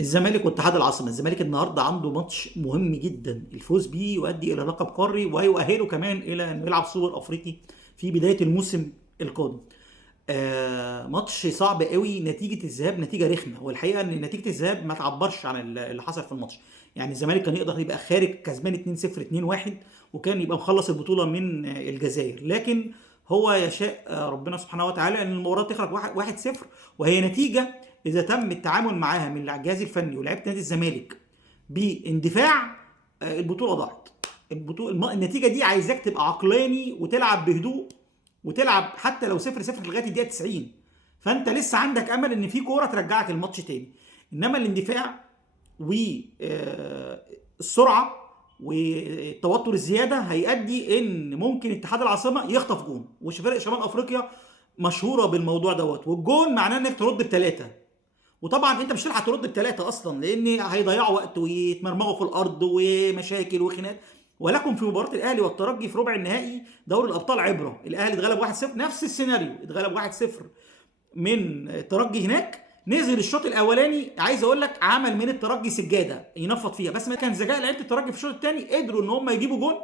الزمالك واتحاد العاصمه. الزمالك النهارده عنده ماتش مهم جدا، الفوز بيه يؤدي الى لقب قاري ويؤهله كمان الى انه يلعب سوبر افريقي في بدايه الموسم القادم. ماتش صعب قوي. نتيجه الذهاب نتيجه رخمه، والحقيقه ان نتيجه الذهاب ما تعبرش عن اللي حصل في الماتش. يعني الزمالك كان يقدر يبقى خارج كسبان 2-0 2-1 وكان يبقى مخلص البطوله من الجزائر، لكن هو يشاء ربنا سبحانه وتعالى ان المباراه تخرج 1-0، وهي نتيجه اذا تم التعامل معاها من الجهاز الفني ولاعيبه نادي الزمالك باندفاع البطوله ضاعت. النتيجه دي عايزاك تبقى عقلاني وتلعب بهدوء، وتلعب حتى لو 0-0 لغايه الدقيقه 90، فانت لسه عندك امل ان في كوره ترجعك الماتش تاني. انما الاندفاع والسرعه والتوتر الزياده هيؤدي ان ممكن اتحاد العاصمه يخطف جون، وفرق شمال افريقيا مشهوره بالموضوع دوت، والجون معناه انك ترد بثلاثه. وطبعا انت مش هتلحق ترد بثلاثه اصلا، لان هيضيعوا وقت ويتمرمغوا في الارض ومشاكل وخناقات. ولكم في مباراه الاهلي والترجي في ربع النهائي دوري الابطال عبره. الاهلي اتغلب 1-0، نفس السيناريو، اتغلب 1-0 من الترجي هناك. نزل الشوط الاولاني، عايز اقول لك عمل من الترجي سجاده ينفض فيها، بس ما كان ذكاء لعيبه الترجي في الشوط الثاني، قدروا ان هم يجيبوا جون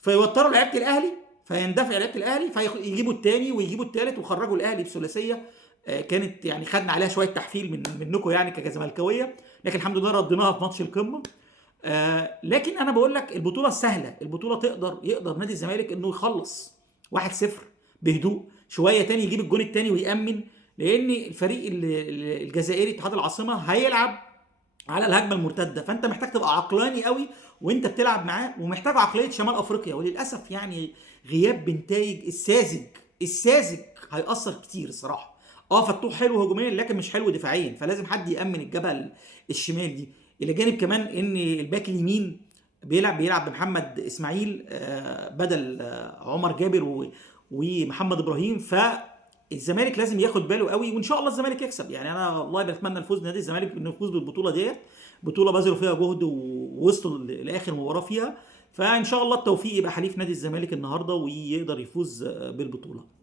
فيوتروا لعيبه الاهلي، فيندفع لعيبه الاهلي فيجيبوا الثاني ويجيبوا الثالث وخرجوا الاهلي بثلاثيه. كانت يعني خدنا عليها شويه تحفيل منكم يعني كزملكاويه، لكن الحمد لله رديناها في ماتش القمه. لكن انا بقول لك البطوله سهله، البطوله يقدر نادي الزمالك انه يخلص 1-0 بهدوء شويه، تاني يجيب الجون الثاني ويامن، لان الفريق الجزائري اتحاد العاصمه هيلعب على الهجمه المرتده، فانت محتاج تبقى عقلاني قوي وانت بتلعب معاه، ومحتاج عقليه شمال افريقيا. وللاسف يعني غياب بنتايج الساذج هيأثر كتير الصراحه. فتوح حلو هجوميا لكن مش حلو دفاعيا، فلازم حد يأمن الجبهه الشمال دي. الى جانب كمان ان الباك اليمين بيلعب بمحمد اسماعيل بدل عمر جابر ومحمد ابراهيم، فالزمالك لازم ياخد باله قوي، وان شاء الله الزمالك يكسب. يعني انا والله بتمنى الفوز نادي الزمالك انه يفوز بالبطوله ديت، بطوله بذلوا فيها جهد ووصلوا لاخر مباراه فيها، فان شاء الله التوفيق يبقى حليف نادي الزمالك النهارده ويقدر يفوز بالبطوله.